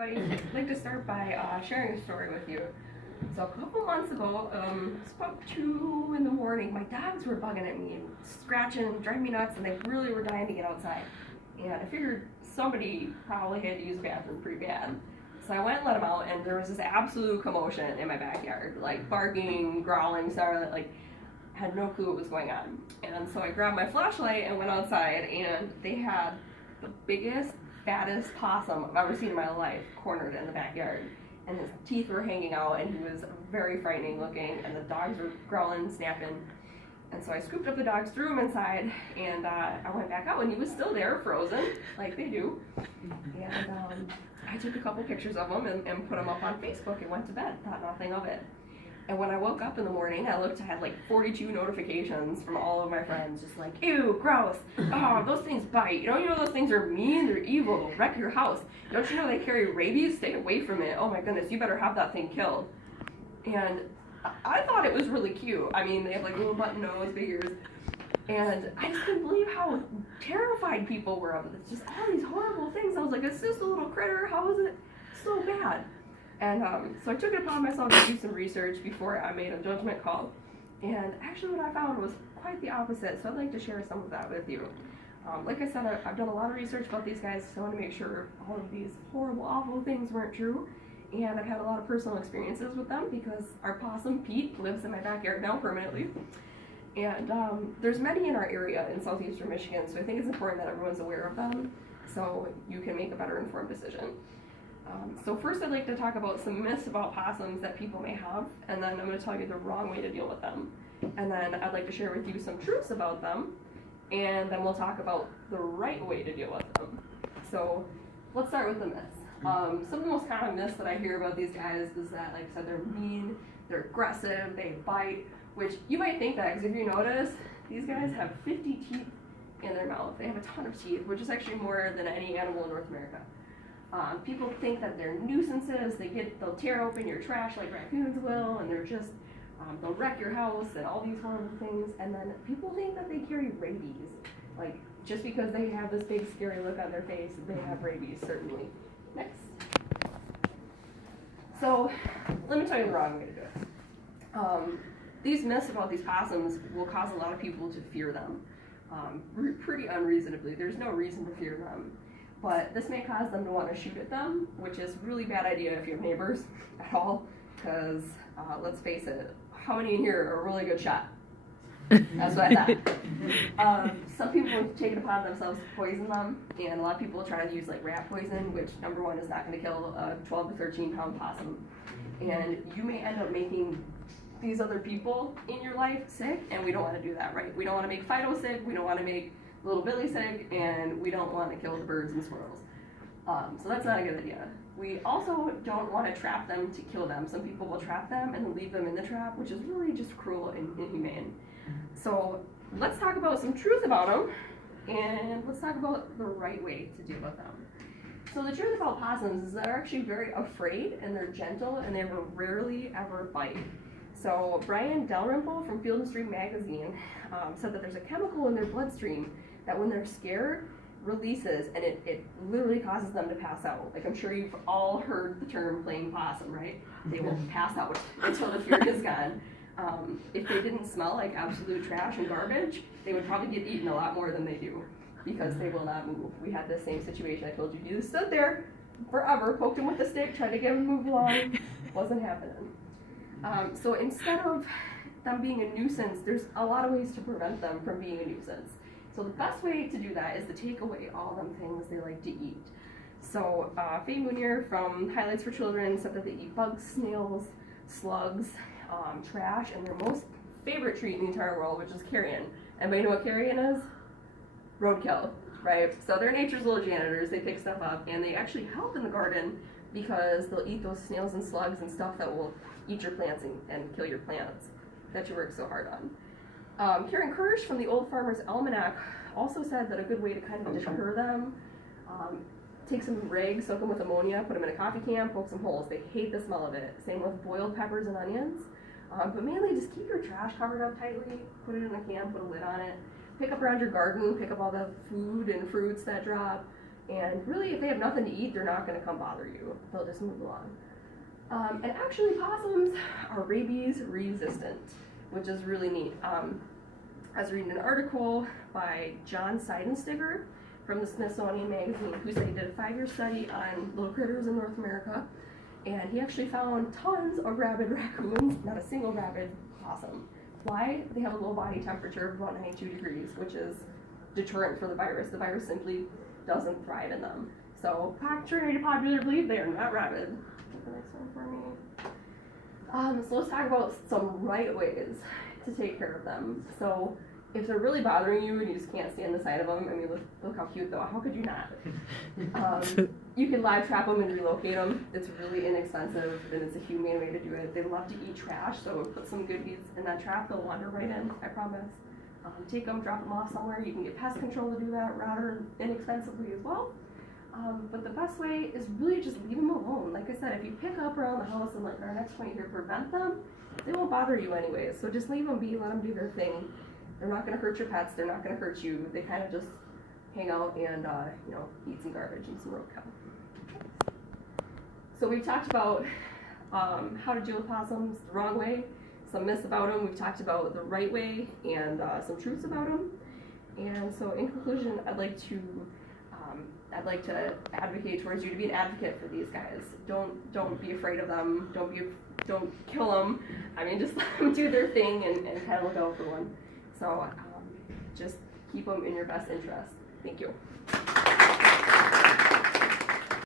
everybody. I'd like to start by sharing a story with you. So a couple months ago, it's about 2 in the morning, my dogs were bugging at me and scratching, driving me nuts, and they really were dying to get outside. And I figured somebody probably had to use the bathroom pretty bad. So I went and let them out, and there was this absolute commotion in my backyard, like barking, growling, sorry, like had no clue what was going on. And so I grabbed my flashlight and went outside, and they had the biggest, fattest possum I've ever seen in my life cornered in the backyard. And his teeth were hanging out, and he was very frightening looking, and the dogs were growling, snapping. And so I scooped up the dogs, threw them inside, and I went back out, and he was still there, frozen, like they do. And I took a couple pictures of him and put them up on Facebook and went to bed, thought nothing of it. And when I woke up in the morning, I looked, I had like 42 notifications from all of my friends, just like, ew, gross, oh, those things bite. You know those things are mean, they're evil, they'll wreck your house. Don't you know they carry rabies? Stay away from it. Oh my goodness, you better have that thing killed. And I thought it was really cute. I mean, they have like little button nose, big ears. And I just couldn't believe how terrified people were of it. It's just all these horrible things. I was like, it's just a little critter, how is it so bad? And so I took it upon myself to do some research before I made a judgment call. And actually what I found was quite the opposite, so I'd like to share some of that with you. Like I said, I've done a lot of research about these guys, so I want to make sure all of these horrible, awful things weren't true. And I've had a lot of personal experiences with them because our possum, Pete, lives in my backyard now permanently. And there's many in our area in southeastern Michigan, so I think it's important that everyone's aware of them so you can make a better informed decision. So first I'd like to talk about some myths about possums that people may have, and then I'm going to tell you the wrong way to deal with them. And then I'd like to share with you some truths about them, and then we'll talk about the right way to deal with them. So let's start with the myths. Some of the most common myths that I hear about these guys is that, like I said, they're mean, they're aggressive, they bite, which you might think that, because if you notice, these guys have 50 teeth in their mouth. They have a ton of teeth, which is actually more than any animal in North America. People think that they're nuisances. They'll tear open your trash like raccoons will, and they're just, they'll wreck your house and all these horrible things. And then people think that they carry rabies. Like, just because they have this big scary look on their face, they have rabies, certainly. Next. So, let me tell you the wrong way to do it. These myths about these possums will cause a lot of people to fear them, pretty unreasonably. There's no reason to fear them. But this may cause them to want to shoot at them, which is a really bad idea if you have neighbors at all, because let's face it, how many in here are a really good shot? That's what I thought. Some people take it upon themselves to poison them, and a lot of people try to use like rat poison, which number one is not going to kill a 12 to 13 pound possum. And you may end up making these other people in your life sick, and we don't want to do that, right? We don't want to make Fido sick, we don't want to make little Billy sick, and we don't want to kill the birds and squirrels. So that's not a good idea. We also don't want to trap them to kill them. Some people will trap them and leave them in the trap, which is really just cruel and inhumane. So let's talk about some truth about them, and let's talk about the right way to deal with them. So the truth about possums is they're actually very afraid, and they're gentle, and they rarely ever bite. So Brian Dalrymple from Field and Stream magazine said that there's a chemical in their bloodstream that when they're scared releases, and it literally causes them to pass out. Like, I'm sure you've all heard the term playing possum, right? They will pass out until the fear is gone. If they didn't smell like absolute trash and garbage, they would probably get eaten a lot more than they do because they will not move. We had the same situation I told you. You stood there forever, poked him with a stick, tried to get him to move along, wasn't happening. So instead of them being a nuisance, there's a lot of ways to prevent them from being a nuisance. So the best way to do that is to take away all them things they like to eat. So Faye Moonier from Highlights for Children said that they eat bugs, snails, slugs, trash, and their most favorite treat in the entire world, which is carrion. Anybody know what carrion is? Roadkill, right? So they're nature's little janitors. They pick stuff up, and they actually help in the garden because they'll eat those snails and slugs and stuff that will eat your plants and kill your plants that you work so hard on. Karen Kirsch from the Old Farmer's Almanac also said that a good way to kind of deter them, take some rags, soak them with ammonia, put them in a coffee can, poke some holes. They hate the smell of it. Same with boiled peppers and onions. But mainly just keep your trash covered up tightly, put it in a can, put a lid on it. Pick up around your garden, pick up all the food and fruits that drop. And really, if they have nothing to eat, they're not going to come bother you. They'll just move along. And actually, possums are rabies resistant, which is really neat. I was reading an article by John Seidenstiger from the Smithsonian Magazine, who said he did a 5-year study on little critters in North America, and he actually found tons of rabid raccoons, not a single rabid possum. Why? They have a low body temperature of about 92 degrees, which is deterrent for the virus. The virus simply doesn't thrive in them. So, contrary to popular belief, they are not rabid. Get the next one for me. So let's talk about some right ways to take care of them. So, if they're really bothering you and you just can't stand the sight of them, I mean, look how cute though. How could you not? You can live trap them and relocate them. It's really inexpensive and it's a humane way to do it. They love to eat trash, so put some good weeds in that trap. They'll wander right in, I promise. Take them, drop them off somewhere. You can get pest control to do that rather inexpensively as well. But the best way is really just leave them alone. Like I said, if you pick up around the house and like our next point here, prevent them, they won't bother you anyways. So just leave them be, let them do their thing. They're not going to hurt your pets. They're not going to hurt you. They kind of just hang out and eat some garbage and some roadkill. So we've talked about how to deal with possums the wrong way, some myths about them. We've talked about the right way and some truths about them. And so in conclusion, I'd like to advocate towards you to be an advocate for these guys. Don't be afraid of them. Don't kill them. I mean, just let them do their thing and kind of look out for one. So just keep them in your best interest. Thank you.